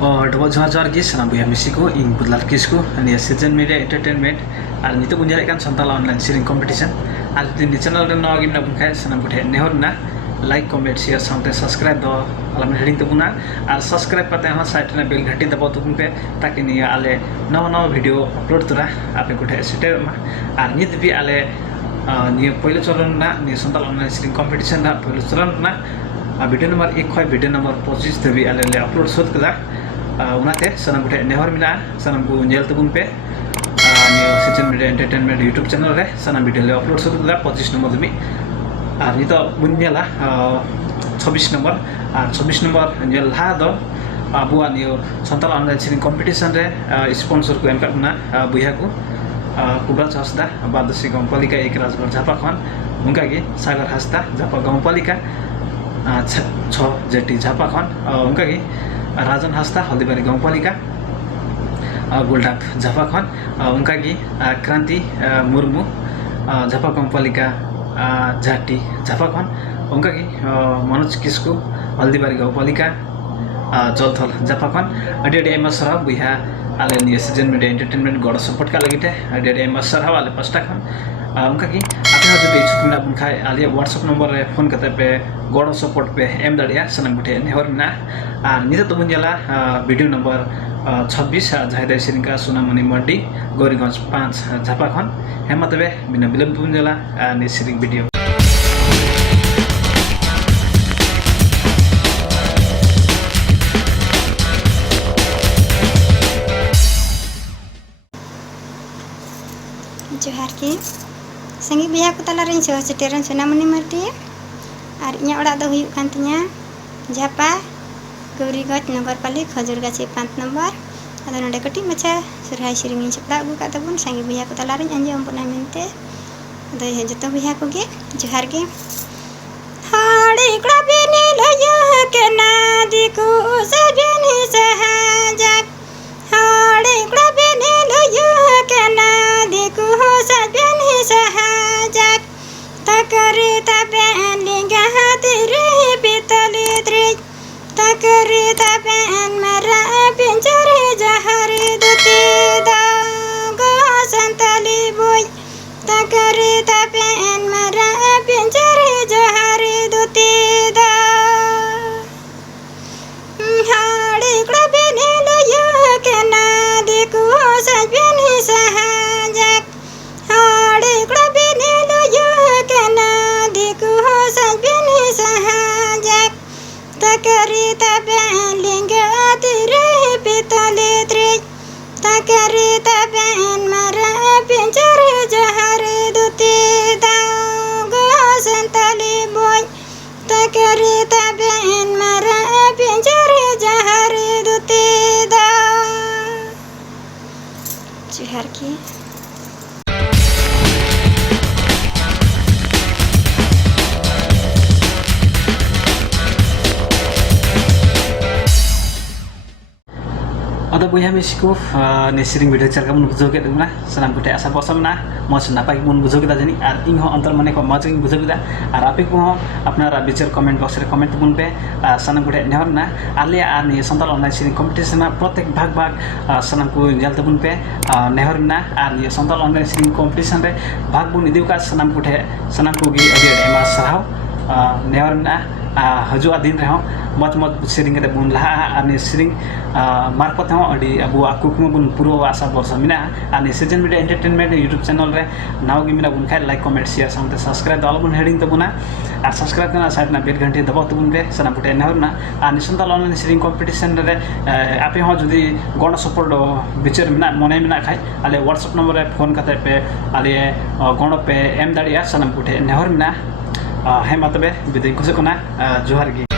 और जहर की सना बयहा मिसी को इन बुदलाल किसको निया सीजन मीडिया एंटरटेनमेंट और नितो बुझारे कान संथाल ऑनलाइन सिरिंग कंपटीशन और दिन चैनल रे नवा गिमना बुनखाय सनाम कोठे नेहर ना like comment share sound subscribe दो आलम हेडिंग तबुना और सब्सक्राइब करते हैं साइड में बेल घंटी दबाओ तुम पे ताकि निया आले नवा नवा वीडियो अपलोड तोरा आपे कोठे सेटेर मा और नित भी आले निया पहले चरण ना निया संथाल ऑनलाइन सिरिंग कंपटीशन ना पहले चरण ना वीडियो नंबर 1 खय वीडियो नंबर 25 धबी आले ले अपलोड सोद कदा उनाते सनाम कोठे नेहर मिना सनाम को नेल तबुन पे निया season media entertainment YouTube channel रे सनाम वीडियो ले अपलोड सोद कदा 25 नंबर धबी और नितो बुनियाला 26 नंबर और 26 नंबर नेलहा दो अबुआ नियो संथाल ऑनलाइन सिरिंग कंपटीशन रे स्पॉन्सर को एम करना बयहा को कुबराज हंसदा बादसी गांवपालिका एक राजगढ़ झापा खन उनका की सागर हंसदा झापा गांवपालिका 6 जेटी झापा खन उनका की राजन हंसदा हल्दीबारी गांवपालिका गोल्डाप झापा खन उनका की क्रांति मुर्मू झापा गांवपालिका झाटी झापा खन उनका की मनोज किस्कू हल्दीबारी गांवपालिका जलथल झापा खन अडी अडी एमा सरहा बयहा आले निया सीजन मीडिया एंटरटेनमेंट गड़ सपोर्ट का लगी अडी अडी एमा सरहा आले पास्टा खन उनका की आपे जो इच्छुक मेना बुनखाय आले व्हाट्सएप नंबर रे फोन करते पे गड़ सपोर्ट पे एम दाड़िया सनाम गुठे नेहर ना और नित तो बुनियाला वीडियो नंबर 26 जहाय सिरिंका सुनामुनी mardi गौरीगंज 5 झापा खन हेमा तबे बिना बिलम्ब बुनियाला नि सिरिंग वीडियो जोहार की संगी बयहा को तला रही सह सेटेरन सुनामुनी mardi और इኛ ओड़ा दो हुयुग कान तिया झापा गौरीगंज नगर पाली खजुरगाछी 5 नंबर अदो नडे कटी मछा सुरहाय सिरिंग छपड़ा अगु का तबुन संगी बयहा को तला रही अंजम बना मेनते अदो हे जतो बयहा को गे जोहार गे हाड़े कड़ा बेने लया के नादी को सजनी सहाजक हाड़े कड़ा बेने लया के नादी को सजनी सहाजक तकरे तबेन लिंगा तेरे पितले त्रे तकरे तबेन मरा पिंजरे जहर दुते दागो संथाली बोय तकरे तबेन मरा पिंजरे जहर दुते दा हाड़े कड़ा बेने लया के नादी को सजनी सहाजक हाड़े कड़ा बेने लया के नादी को सजनी सहाजक तकरे तबेन लिंगा तेरे पितले त्रे तकरे तबेन मरा पिंजरे जहर दुते दागो संथाली बोय तकरे तबेन मरा पिंजरे जहर दुते दा जोहार की अदा बयहा मिसी को ने सिरिंग वीडियो चलका मन बुझो के दना सनाम कोठे आशा बसलना मस नापाई मन बुझो के जानी और इन हो अंतर मने को मज बुझो के और आपे को अपना विचार कमेंट बॉक्स रे कमेंट बुन पे सनाम कोठे नेहर ना आले आ ने संथाल ऑनलाइन सिरिंग कंपटीशन प्रत्येक भाग सनाम को जल तबुन पे नेहर ना और ये संथाल ऑनलाइन सिरिंग कंपटीशन रे भाग बुन इदिउ का सनाम कोठे सनाम को गी अडी एमा सरहाव नेहर ना हजुआ दिन रहो मत मत सिरिंग के बुन लहा आने सिरिंग मार्फत हो अडी अबु आकुकुम बुन पुरो आशा बर्ष मिना आने season media entertainment YouTube channel रे नाव गी मिना बुन खाय like comment share sound subscribe दल बुन हेडिंग तबुना आ सब्सक्राइब करना साइड ना बेल घंटी दबाव तबुन पे सना पुटे नहर ना आने संथाल ऑनलाइन सिरिंग कंपटीशन रे आपे हो जदी गण सपोर्ट विचार मिना मने मिना खाय आले व्हाट्सएप नंबर रे फोन करते पे आले गण पे एम दाड़िया सना पुटे नहर मिना हेमा तबे बिदाय कुसे कोना जोहार गी।